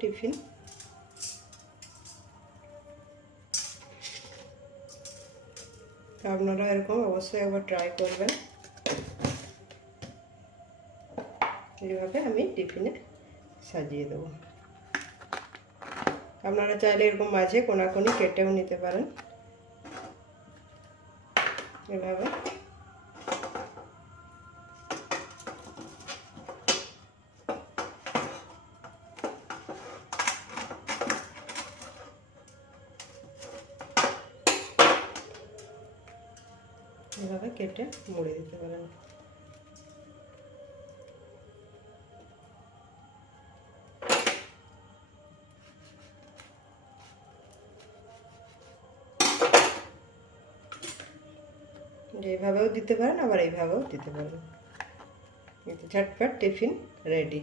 Tiffin. তো আপনারা এরকম অবশ্যই একবার ট্রাই করবেন। এইভাবে আমি টিফিনে সাজিয়ে দেবো। আপনারা চাইলে এরকম মাঝে কোনাকুনি কেটেও নিতে পারেন। এভাবে এভাবে কেটে মুড়ে দিতে পারেন। এইভাবেও দিতে পারেন, আবার এইভাবেও দিতে পারেন। ঝটপট টিফিন রেডি।